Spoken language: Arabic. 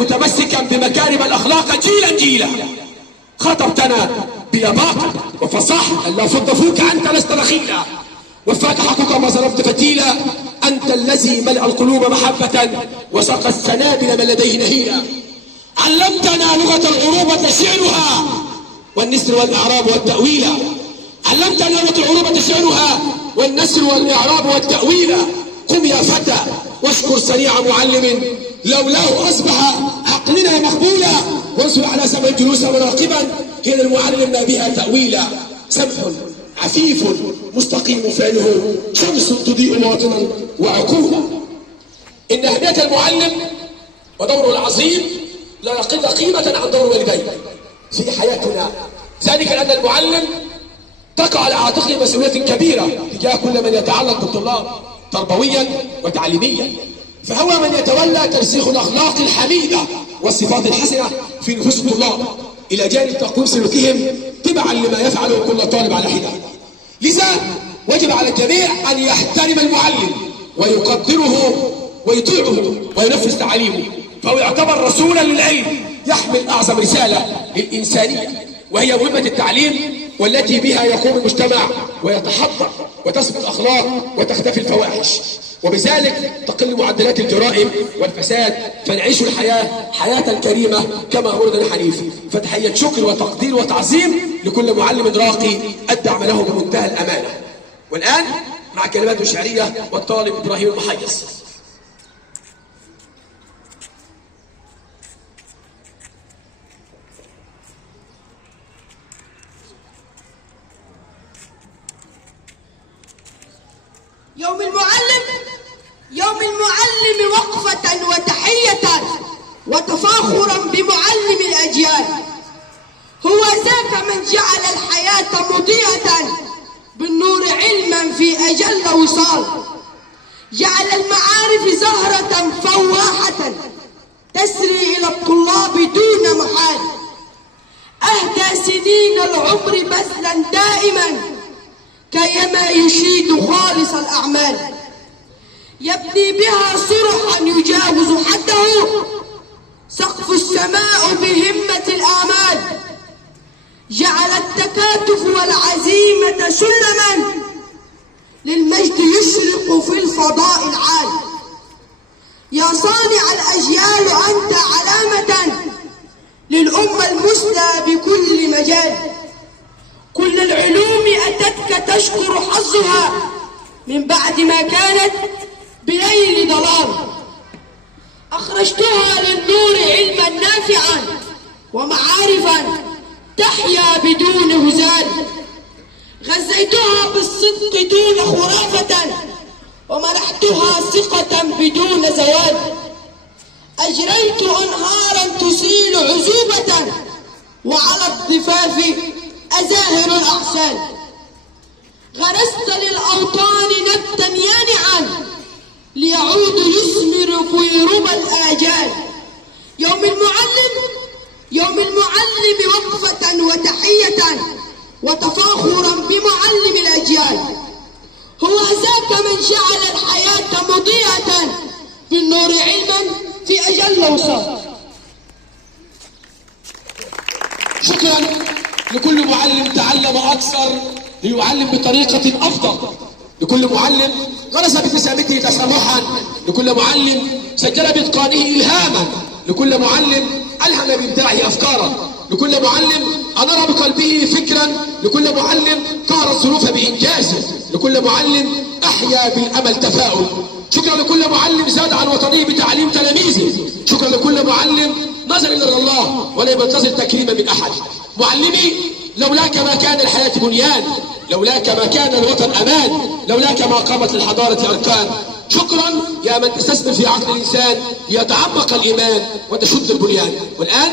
متمسكا بمكارم الأخلاق جيلا جيلا. خاطبتنا بلباقة وفصاحة، لا فض فوك أنت لست بخيلا، وفاك حقك ما ظلمت فتيلا، أنت الذي ملأ القلوب محبة وسقى السنابل من لديه نهيلا. علمتنا لغة العروبة شعرها والنسر والإعراب والتأويل، علمتنا لغة العروبة شعرها والنسر والإعراب والتأويل. قم يا فتى واشكر سريع معلم لولاه أصبح عقلنا مقبولا، وانصر على سمع الجلوس مراقبا كان المعلم ما بها تأويلا. سمح عفيف مستقيم فعله شمس تضيء باطنا وعقولا. إن أهمية المعلم ودوره العظيم لا يقل قيمة عن دور والديه في حياتنا، ذلك لأن المعلم تقع على عاتقه مسؤولية كبيرة تجاه كل من يتعلق بالطلاب تربويا وتعليميا، فهو من يتولى ترسيخ الأخلاق الحميدة والصفات الحسنة في نفوس الطلاب إلى جانب تقويم سلوكهم تبعا لما يفعله كل طالب على حدة. لذا وجب على الجميع أن يحترم المعلم ويقدره ويطيعه وينفذ تعاليمه، فهو يعتبر رسولا للعلم يحمل أعظم رسالة للإنسانية، وهي مهمة التعليم، والتي بها يقوم المجتمع ويتحضر وتثبت الأخلاق وتختفي الفواحش، وبذلك تقل معدلات الجرائم والفساد، فنعيش الحياة حياة كريمة كما أمرنا الحنيف. فتحية شكر وتقدير وتعظيم لكل معلم راقي أدى عمله بمنتهى الأمانة. والآن مع كلمات شعرية والطالب إبراهيم المحيص. يوم المعلم وقفة وتحية وتفاخرا بمعلم الأجيال، هو ذاك من جعل الحياة مضيئة بالنور علما في أجل وصال، جعل المعارف زهرة فواحة تسري إلى الطلاب دون محال، أهدى سنين العمر بذلا دائما كيما يشيد خالص الأعمال، يبني بها صرحا يجاوز حده سقف السماء بهمة الآمال، جعل التكاتف والعزيمة سلما للمجد يشرق في الفضاء العالي. يا صانع الأجيال أنت علامة للأمة المثلى بكل مجال، كل العلوم أتتك تشكر حظها من بعد ما كانت بليل ضلال، أخرجتها للنور علما نافعا ومعارفا تحيا بدون هزال، غذيتها بالصدق دون خرافة ومنحتها ثقة بدون زوال، أجريت أنهارا تسيل عذوبة وعلى الضفاف أزاهر الأعسال، غرست للأوطان نبتا يانعا ليعود يثمر في ربى الآجال. يوم المعلم وقفة وتحية وتفاخرا بمعلم الأجيال، هو ذاك من جعل الحياة مضيئة بالنور علما في أجل وصال. شكرا لكل معلم تعلم أكثر ليعلم بطريقة أفضل، لكل معلم غرس بابتسامته تسامحا، لكل معلم سجل بإتقانه إلهاما، لكل معلم ألهم بإبداعه أفكارا، لكل معلم أنار بقلبه فكرا، لكل معلم قهر الظروف بإنجازه، لكل معلم أحيا بالأمل تفاؤل. شكرا لكل معلم زاد عن وطنه بتعليم تلاميذه، شكرا لكل معلم نظر إلى الله ولم ينتظر تكريما من أحد. معلمي، لولاك ما كان الحياة بنيان، لولاك ما كان الوطن أمان، لولاك ما قامت للحضارة أركان. شكرا يا من تستثمر في عقل الإنسان ليتعمق الإيمان وتشد البنيان. والآن